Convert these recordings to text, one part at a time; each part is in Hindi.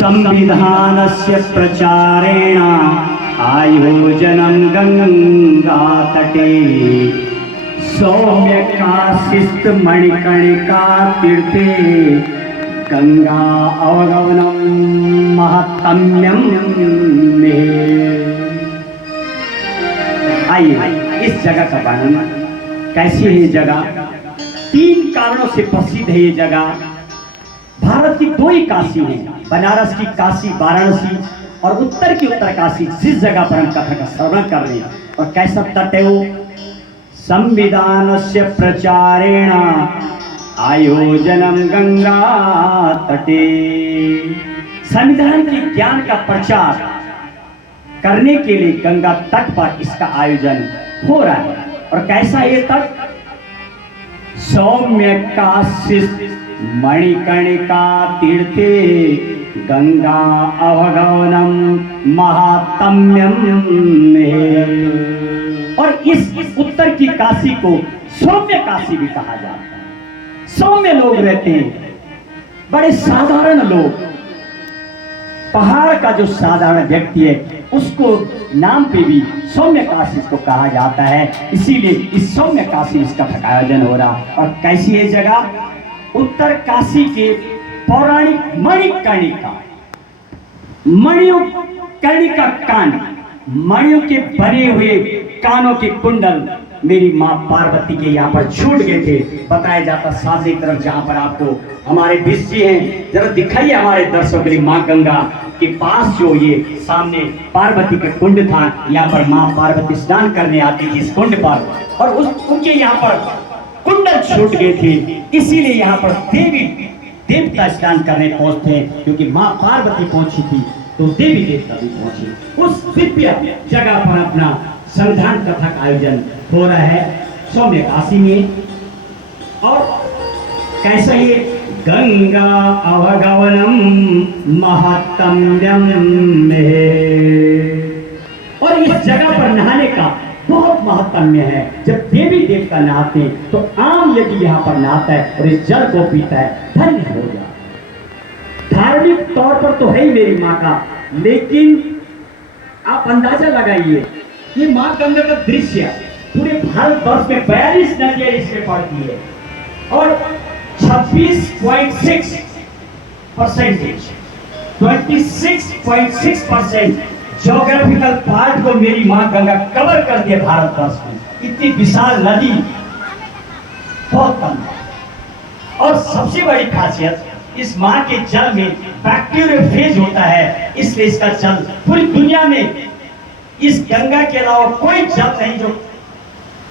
संविधानस्य प्रचारेण आयोजनं गंगातटे सौम्य काशिस्त मणिकर्णिका तीर्थे गंगा अवगमनम महत्तम्यम में। आइए इस जगह का वर्णन कैसी है। ये जगह 3 कारणों से प्रसिद्ध है। ये जगह भारत की 2 ही काशी है, बनारस की काशी वाराणसी और उत्तर की उत्तर काशी। जिस जगह पर हम कथा का श्रवण कर रहे हैं और कैसा तट है वो। संविधानस्य प्रचारेण आयोजनम गंगा तटे, संविधान के ज्ञान का प्रचार करने के लिए गंगा तट पर इसका आयोजन हो रहा है। और कैसा ये तट? सौम्य काशिस्त मणिकर्णिका तीर्थे गंगा अवगमनम महात्म्यम में। और इस उत्तर की काशी को सौम्य काशी भी कहा जाता है। सौम्य लोग रहते हैं, बड़े साधारण लोग। पहाड़ का जो साधारण व्यक्ति है उसको नाम पे भी सौम्य काशी को कहा जाता है। इसीलिए इस सौम्य काशी इसका आयोजन हो रहा। और कैसी है जगह? उत्तर काशी के पौराणिक मणिकर्णिका, मणियों कर्णिका कान, मणियों के बने हुए कानों के कुंडल मेरी माँ पार्वती के यहाँ पर छूट गए थे। बताया जाता सामने की तरफ जहाँ पर आपको हमारे विष्णु जी हैं, जरा दिखाइए हमारे दर्शकों के लिए। माँ गंगा के पास जो ये सामने पार्वती का कुंड था, यहाँ पर माँ पार्वती स्नान करने आती थी इस कुंड पर। और उनके यहाँ पर कुंडल छूट गए थे, इसीलिए यहाँ पर देवी देवता स्नान करने पहुंचते हैं। क्योंकि माँ पार्वती पहुंची थी तो देवी देवता भी पहुंचे। उस दिव्य जगह पर अपना संविधान कथा का आयोजन हो रहा है सौम्य काशी में। और कैसा ये? गंगा अवगमनम महत्तम्यम में। और इस जगह पर नहाने का बहुत महत्म्य है। जब देवी देवता नहाते तो आम यदि यहाँ पर नहाता है और इस जल को पीता है धन्य हो जाता है। धार्मिक तौर पर तो है ही मेरी माँ का, लेकिन आप अंदाजा लगाइए ये माँ गंगा का दृश्य पूरे भारतवर्ष में 42 नदियां इसमें पड़ती है और 26.6% ज्योग्राफिकल पार्ट को मेरी माँ गंगा कवर कर दिया भारतवर्ष में। इतनी विशाल नदी बहुत कम है। और सबसे बड़ी खासियत इस माँ के जल में बैक्टीरियोफेज होता है, इसलिए इसका जल पूरी दुनिया में इस गंगा के अलावा कोई जल नहीं जो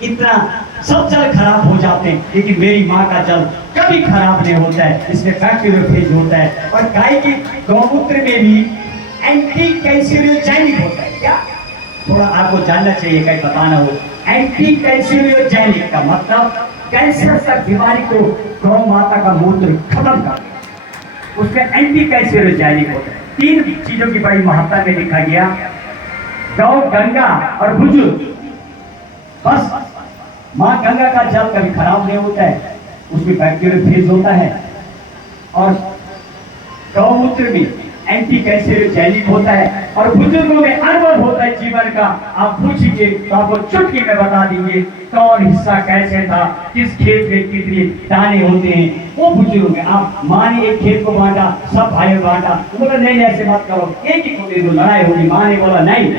इतना, सब जल खराब हो जाते हैं लेकिन मेरी माँ का जल कभी खराब नहीं होता है। इसमें बैक्टीरियोफेज होता है। और गाय के गौमूत्र में भी एंटी कैंसरियोजेनिक होता है। क्या थोड़ा आपको जानना चाहिए, कहीं बताना हो। एंटी कैंसरियोजेनिक का मतलब कैंसर तक बीमारी को गौ माता का मूत्र खत्म कर देता, उसमें एंटी कैंसरियोजेनिक होता है। 3 चीजों की बड़ी महत्ता में लिखा गया, गौ, गंगा और बुजुर्ग। बस माँ गंगा का जल कभी खराब नहीं होता है, उसमें बैक्टीरियोफेज होता है और गौमूत्र में एंटी कैंसरियोजेनिक होता है और बुजुर्गों में अनुभव होता है जीवन का। आप पूछिए तो आपको चुटकी में बता देंगे कौन हिस्सा कैसे था, किस खेत में कितने दाने होते हैं, वो बुजुर्ग में। आप माँ ने एक खेत को बांटा, सब भाइयों बांटा, बोला नहीं ऐसे मत करो, एक ही को दे दो, लड़ाई होगी। माँ ने बोला नहीं।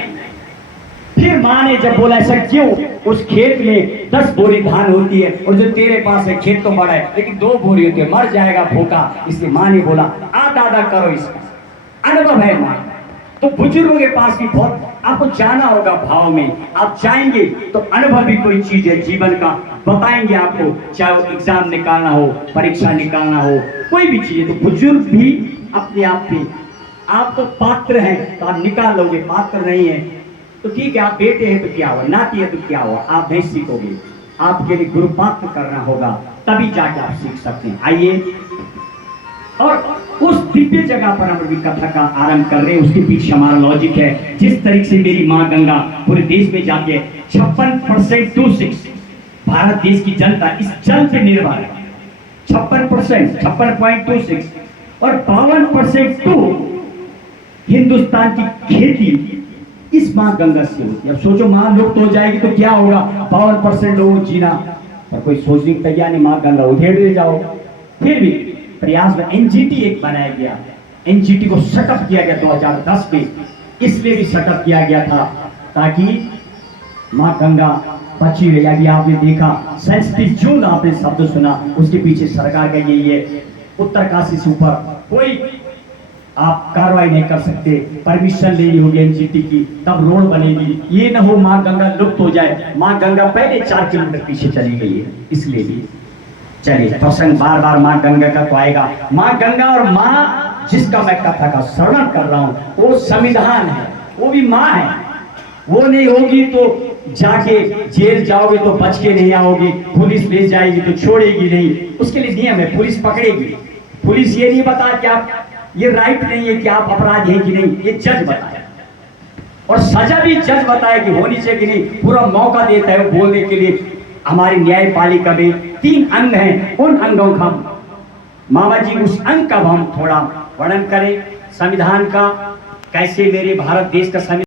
फिर माँ ने जब बोला ऐसा क्यों? उस खेत में 10 बोरी धान होती है और जो तेरे पास है खेत तो बड़ा है लेकिन 2 बोरी होती है, मर जाएगा भूखा। इसलिए माँ ने बोला आधा आधा करो। इसका अनुभव है माँ। तो बुजुर्गों के पास भी बहुत आपको जाना होगा भाव में। आप जाएंगे तो अनुभव भी कोई चीज है जीवन का, बताएंगे आपको। चाहे वो एग्जाम निकालना हो, परीक्षा निकालना हो, कोई भी चीज है तो बुजुर्ग भी अपने आप में। आप तो पात्र हैं तो आप निकाल लोगे, पात्र नहीं है तो ठीक है। आप बेटे हैं तो क्या हुआ, नाती है तो क्या हुआ, आप नहीं सीखोगे। आपके लिए गुरु पात्र करना होगा, तभी जाके आप सीख सकते हैं। आइए और उस दिव्य जगह पर हम अभी कथा का आरंभ कर रहे हैं। उसके पीछे हमारा लॉजिक है। जिस तरीके से मेरी माँ गंगा पूरे देश में जाके 56.26 भारत देश की जनता इस जल पे निर्भर है। 56.26 और 52% हिंदुस्तान की खेती इस माँ गंगा से होती है। अब सोचो माँ लुप्त हो जाएगी तो क्या होगा, 52% लोगों को जीना, और कोई सोचने की तैयार नहीं, माँ गंगा उधेड़ ले जाओ। फिर भी प्रयास में एनजीटी एक बनाया गया, एनजीटी को सेटअप किया गया 2010 में, इसलिए भी सेटअप किया गया था ताकि माँ गंगा बची रही। अभी आपने देखा सेंसिटिव जोन, आपने शब्द सुना, उसके पीछे सरकार का यही है, उत्तरकाशी से ऊपर कोई आप कार्रवाई नहीं कर सकते, परमिशन लेनी होगी एनजीटी की, तब रोड बनेगी। ये ना हो माँ गंगा लुप्त हो जाए। माँ गंगा पहले 4 किलोमीटर पीछे चली गई है, इसलिए भी चलिए प्रसंग बार बार माँ गंगा का तो आएगा। माँ गंगा और माँ जिसका मैं कथा का श्रवण कर रहा हूं वो संविधान है, वो भी माँ है। वो नहीं होगी तो जाके जेल जाओगे तो बच के नहीं आओगे, पुलिस ले जाएगी तो छोड़ेगी नहीं, उसके लिए नियम है, पुलिस पकड़ेगी। पुलिस ये नहीं बता कि आप, ये राइट नहीं है कि आप अपराध हैं कि नहीं, ये जज बताए, और सजा भी जज बताए कि होनी चाहिए कि नहीं, पूरा मौका देता है बोलने के लिए। हमारी न्यायपालिका में 3 अंग हैं, उन अंगों का मामा जी उस अंग का हम थोड़ा वर्णन करें। संविधान का कैसे मेरे भारत देश का